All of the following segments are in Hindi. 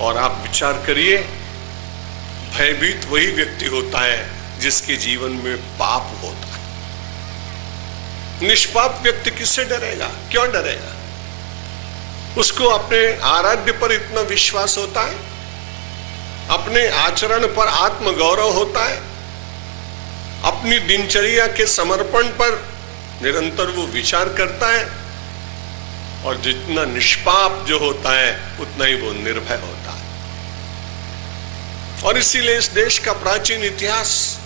और आप विचार करिए, भयभीत वही व्यक्ति होता है जिसके जीवन में पाप होता है। निष्पाप व्यक्ति किससे डरेगा? क्यों डरेगा? उसको अपने आराध्य पर इतना विश्वास होता है, अपने आचरण पर आत्मगौरव होता है, अपनी दिनचर्या के समर्पण पर निरंतर वो विचार करता है, और जितना निष्पाप जो होता है उतना ही वो निर्भय होता है। और इसीलिए इस देश का प्राचीन इतिहास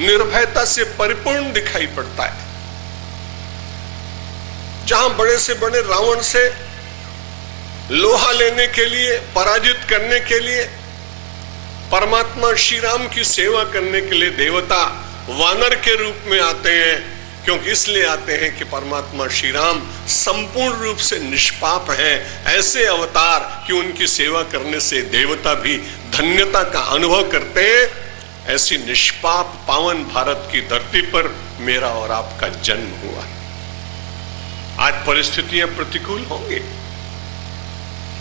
निर्भयता से परिपूर्ण दिखाई पड़ता है। जहां बड़े से बड़े रावण से लोहा लेने के लिए, पराजित करने के लिए, परमात्मा श्री राम की सेवा करने के लिए देवता वानर के रूप में आते हैं, क्योंकि इसलिए आते हैं कि परमात्मा श्री राम संपूर्ण रूप से निष्पाप हैं। ऐसे अवतार कि उनकी सेवा करने से देवता भी धन्यता का अनुभव करते हैं। ऐसी निष्पाप पावन भारत की धरती पर मेरा और आपका जन्म हुआ। आज परिस्थितियां प्रतिकूल होंगी,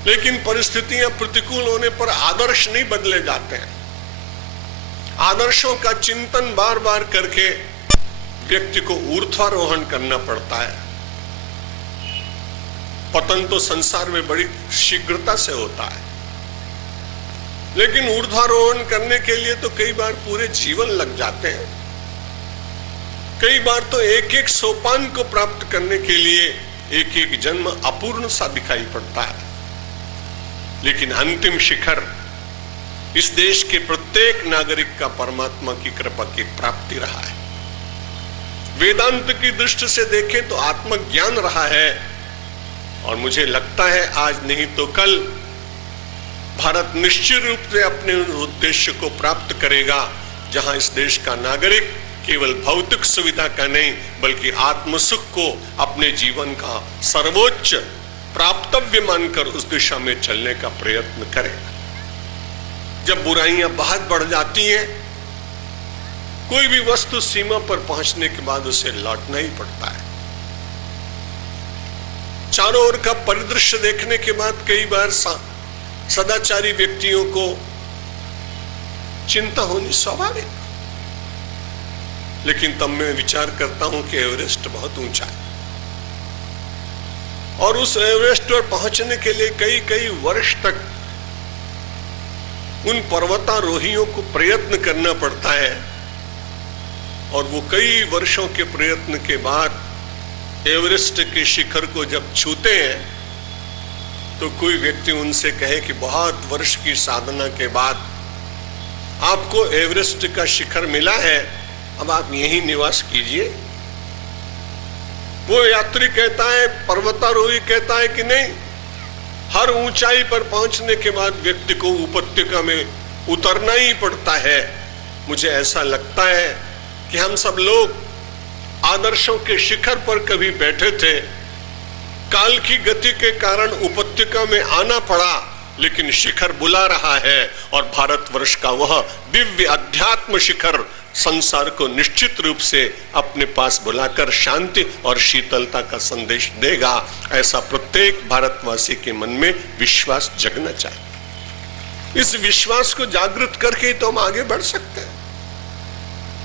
लेकिन परिस्थितियां प्रतिकूल होने पर आदर्श नहीं बदले जाते हैं। आदर्शों का चिंतन बार बार करके व्यक्ति को ऊर्ध्वारोहण करना पड़ता है। पतन तो संसार में बड़ी शीघ्रता से होता है, लेकिन ऊर्ध्वारोहण करने के लिए तो कई बार पूरे जीवन लग जाते हैं। कई बार तो एक एक सोपान को प्राप्त करने के लिए एक एक जन्म अपूर्ण सा दिखाई पड़ता है, लेकिन अंतिम शिखर इस देश के प्रत्येक नागरिक का परमात्मा की कृपा की प्राप्ति रहा है। वेदांत की दृष्टि से देखें तो आत्मज्ञान रहा है, और मुझे लगता है आज नहीं तो कल भारत निश्चित रूप से अपने उद्देश्य को प्राप्त करेगा, जहां इस देश का नागरिक केवल भौतिक सुविधा का नहीं बल्कि आत्म सुख को अपने जीवन का सर्वोच्च प्राप्तव्य मानकर उस दिशा में चलने का प्रयत्न करेगा। जब बुराइयां बहुत बढ़ जाती हैं, कोई भी वस्तु सीमा पर पहुंचने के बाद उसे लौटना ही पड़ता है। चारों ओर का परिदृश्य देखने के बाद कई बार सदाचारी व्यक्तियों को चिंता होनी स्वाभाविक, लेकिन तब मैं विचार करता हूं कि एवरेस्ट बहुत ऊंचा है, और उस एवरेस्ट पर पहुंचने के लिए कई कई वर्ष तक उन पर्वतारोहियों को प्रयत्न करना पड़ता है। और वो कई वर्षों के प्रयत्न के बाद एवरेस्ट के शिखर को जब छूते हैं, तो कोई व्यक्ति उनसे कहे कि बहुत वर्ष की साधना के बाद आपको एवरेस्ट का शिखर मिला है, अब आप यहीं निवास कीजिए। वो यात्री कहता है, पर्वतारोही कहता है कि नहीं, हर ऊंचाई पर पहुंचने के बाद व्यक्ति को उपत्यका में उतरना ही पड़ता है। मुझे ऐसा लगता है कि हम सब लोग आदर्शों के शिखर पर कभी बैठे थे, काल की गति के कारण उपत्यका में आना पड़ा, लेकिन शिखर बुला रहा है, और भारतवर्ष का वह दिव्य अध्यात्म शिखर संसार को निश्चित रूप से अपने पास बुलाकर शांति और शीतलता का संदेश देगा। ऐसा प्रत्येक भारतवासी के मन में विश्वास जगना चाहिए। इस विश्वास को जागृत करके तो हम आगे बढ़ सकते हैं,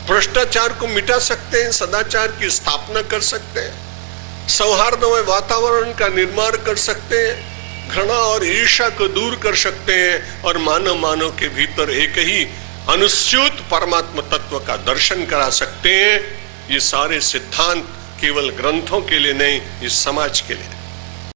भ्रष्टाचार को मिटा सकते हैं, सदाचार की स्थापना कर सकते हैं, सौहार्दमय वातावरण का निर्माण कर सकते हैं, घृणा और ईर्ष्या को दूर कर सकते हैं, और मानव के भीतर एक ही अनुस्यूत परमात्मा तत्व का दर्शन करा सकते हैं। ये सारे सिद्धांत केवल ग्रंथों के लिए नहीं, इस समाज के लिए।